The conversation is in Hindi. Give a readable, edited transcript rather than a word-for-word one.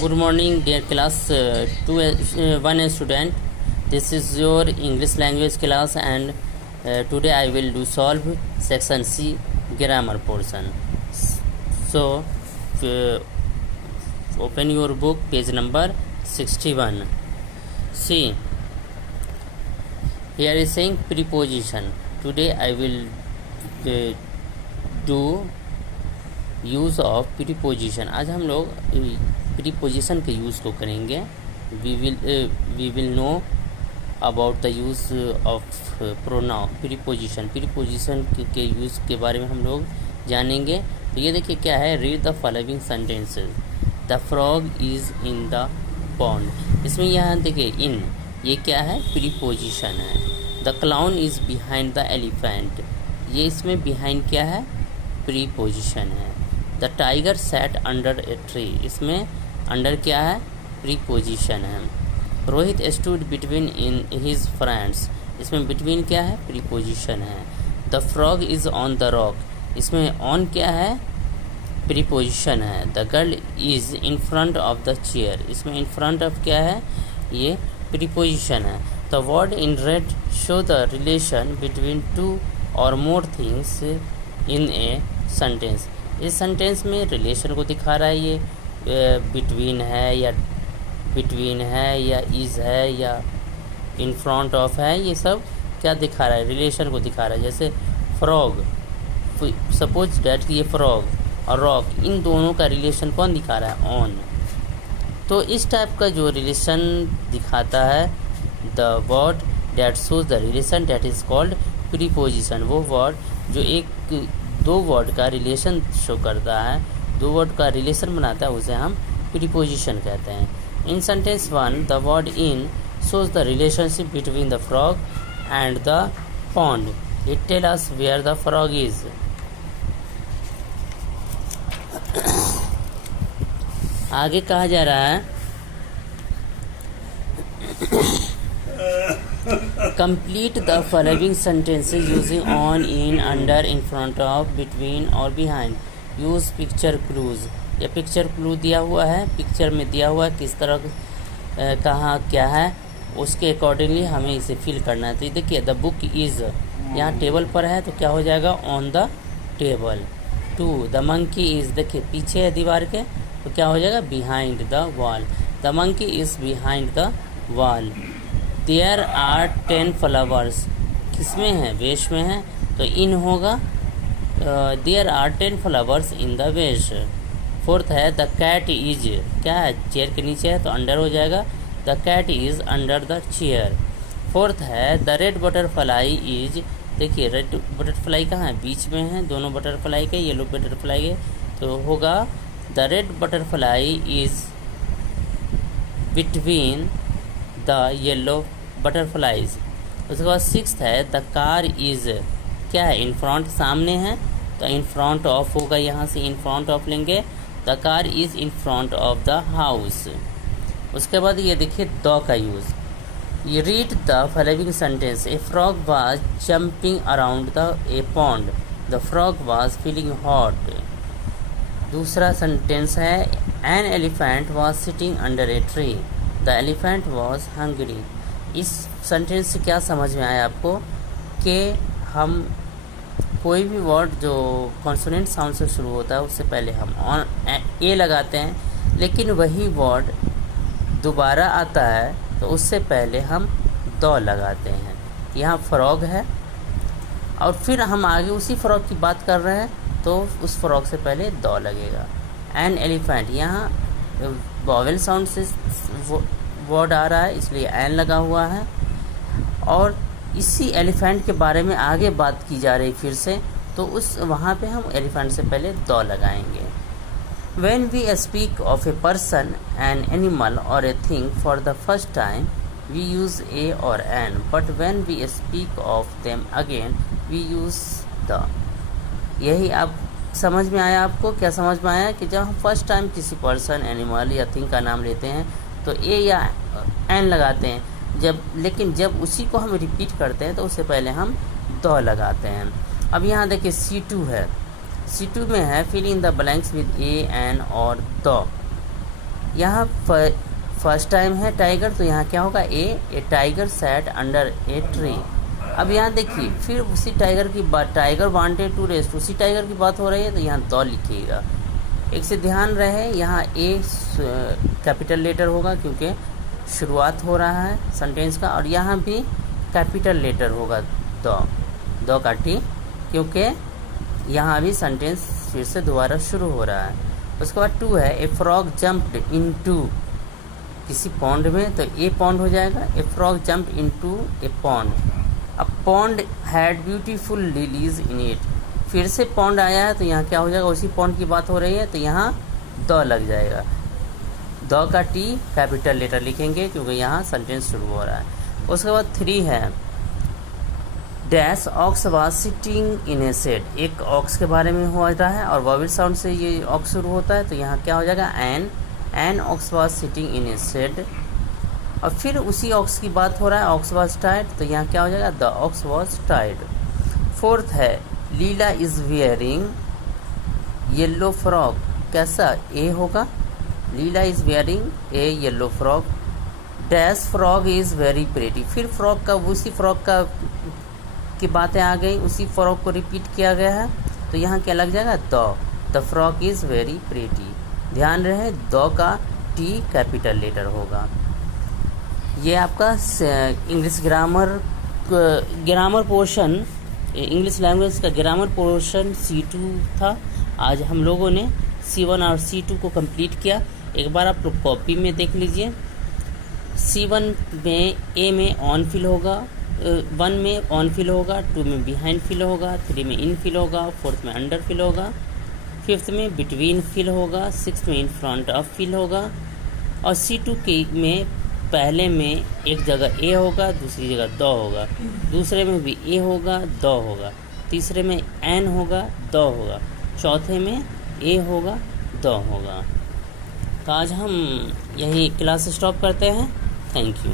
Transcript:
Good morning, dear class 1 student. This is your English language class, and today I will do solve section C grammar portion. So, open your book, page number 61. See, here is saying preposition. Today I will do use of preposition. आज हम लोग प्रीपोजिशन के यूज़ को करेंगे. We will know about the use of pronoun preposition. Preposition के यूज़ के बारे में हम लोग जानेंगे. तो ये देखिए क्या है. Read the following sentences. The frog is in the pond. इसमें यहाँ देखिए इन, ये क्या है, प्रीपोजिशन है. The clown is behind the elephant. ये इसमें बिहाइंड क्या है, प्रीपोजिशन है. The tiger sat under a tree. इसमें अंडर क्या है, प्रीपोजिशन है. Rohit stood between in his friends. इसमें बिटवीन क्या है, प्रीपोजिशन है. The frog is on the rock. इसमें ऑन क्या है, प्रीपोजिशन है. The girl is in front of the chair. इसमें इन फ्रंट ऑफ क्या है, ये प्रीपोजिशन है. The word in red show the relation between two और more things in a sentence. इस सेंटेंस में रिलेशन को दिखा रहा है. ये बिटवीन है या इज़ है या इन फ्रंट ऑफ है. ये सब क्या दिखा रहा है, रिलेशन को दिखा रहा है. जैसे फ्रॉग, सपोज डैट ये फ्रॉग और रॉक, इन दोनों का रिलेशन कौन दिखा रहा है, ऑन. तो इस टाइप का जो रिलेशन दिखाता है, the word that shows the relation that is called preposition. वो वर्ड जो एक दो वर्ड का रिलेशन शो करता है, दो वर्ड का रिलेशन बनाता है, उसे हम प्रीपोजिशन कहते हैं. In sentence 1 the word in shows the relationship between the frog and the pond. It tell us where the frog is. आगे कहा जा रहा है complete the following sentences using on, in, under, in front of, between और behind. use picture clues. ये पिक्चर क्लू दिया हुआ है, पिक्चर में दिया हुआ है किस तरह कहाँ क्या है, उसके अकॉर्डिंगली हमें इसे फिल करना है. तो देखिए द बुक इज़ यहाँ टेबल पर है, तो क्या हो जाएगा, on the table. 2 the monkey is, देखिए पीछे है दीवार के, तो क्या हो जाएगा, behind the wall. The monkey is behind the wall. There are 10 flowers. किसमें है, वेश में है, तो इन होगा. There are 10 flowers in the vase. 4th है द कैट इज, क्या है, चेयर के नीचे है, तो अंडर हो जाएगा. The cat is under the chair. 4th है द रेड बटरफ्लाई इज. देखिए रेड बटरफ्लाई कहाँ है, बीच में है, दोनों बटरफ्लाई के, येलो बटरफ्लाई के, तो होगा the red butterfly is between the yellow butterflies. उसके बाद 6th है द कार इज़, क्या है, इन फ्रंट, सामने है, तो इन फ्रंट ऑफ होगा, यहाँ से इन फ्रंट ऑफ लेंगे. The car is in front of the house. उसके बाद ये देखिए द का यूज़. ये read the following sentence. A frog was jumping around the A pond. The frog was feeling hot. दूसरा सेंटेंस है an elephant was sitting under a tree. The elephant was hungry. इस सेंटेंस से क्या समझ में आया आपको, कि हम कोई भी वर्ड जो कॉन्सोनेंट साउंड से शुरू होता है, उससे पहले हम ए लगाते हैं, लेकिन वही वर्ड दोबारा आता है तो उससे पहले हम द लगाते हैं. यहाँ फ्रॉग है और फिर हम आगे उसी फ्रॉग की बात कर रहे हैं, तो उस फ्रॉग से पहले द लगेगा. एन एलिफेंट, यहाँ वॉवेल साउंड से वर्ड आ रहा है, इसलिए एन लगा हुआ है. और इसी एलिफेंट के बारे में आगे बात की जा रही फिर से, तो उस वहाँ पे हम एलिफेंट से पहले द लगाएंगे. When we speak of a person, an animal और a thing for the first time we use a और an, but when we speak of them again we use the. यही आप समझ में आया आपको, क्या समझ में आया, कि जब हम फर्स्ट टाइम किसी पर्सन, एनिमल या थिंग का नाम लेते हैं तो ए या एन लगाते हैं, लेकिन जब उसी को हम रिपीट करते हैं तो उससे पहले हम द लगाते हैं. अब यहाँ देखिए C2 है, C2 में है fill in the blanks with a, an और द. यहाँ फर्स्ट टाइम है टाइगर, तो यहाँ क्या होगा a tiger sat under a tree. अब यहाँ देखिए फिर उसी टाइगर की बात, टाइगर वांटेड टू रेस्ट, उसी टाइगर की बात हो रही है, तो यहाँ द लिखिएगा। एक से ध्यान रहे यहाँ ए कैपिटल लेटर होगा क्योंकि शुरुआत हो रहा है सेंटेंस का, और यहाँ भी कैपिटल लेटर होगा द का टी, क्योंकि यहाँ भी सेंटेंस फिर से दोबारा शुरू हो रहा है। उसके बाद टू है ए फ्रॉग जंप्ड इनटू, किसी पॉन्ड में, तो ए पॉन्ड हो जाएगा, a frog jumped into a pond. अब pond had beautiful lilies in it, फिर से पॉन्ड आया है तो यहाँ क्या हो जाएगा, उसी पॉन्ड की बात हो रही है तो यहाँ द लग जाएगा। द का टी कैपिटल लेटर लिखेंगे क्योंकि यहाँ सेंटेंस शुरू हो रहा है। उसके बाद थ्री है dash ox was sitting in a shed, एक ऑक्स के बारे में हो रहा है और वॉवेल साउंड से ये ऑक्स शुरू होता है, तो यहाँ क्या हो जाएगा an ox was sitting in a shed. और फिर उसी ऑक्स की बात हो रहा है, ऑक्स वाज टायर्ड, तो यहाँ क्या हो जाएगा the ox was tired. Fourth है Leela is wearing yellow frock, कैसा ए होगा, Leela is wearing a yellow frock. Dash frog is very pretty, फिर फ्रॉक का उसी फ्रॉक का की बातें आ गई, उसी फ्रॉक को रिपीट किया गया है, तो यहाँ क्या लग जाएगा the frock is very pretty. ध्यान रहे द का टी कैपिटल लेटर होगा। ये आपका English grammar portion, English language का ग्रामर पोर्शन C2 था। आज हम लोगों ने C1 और C2 को कंप्लीट किया। एक बार आप लोग कॉपी में देख लीजिए। C1 में ए में ऑन फिल होगा, 1 में ऑन फिल होगा, 2 में बिहाइंड फिल होगा, 3 में इन फिल होगा, 4th में अंडर फिल होगा, 5th में बिटवीन फिल होगा, 6th में इन फ्रंट ऑफ फिल होगा, और C2 के में पहले में एक जगह ए होगा, दूसरी जगह द होगा, दूसरे में भी ए होगा द होगा, तीसरे में एन होगा द होगा, चौथे में ए होगा द होगा। तो आज हम यही क्लास स्टॉप करते हैं। Thank you.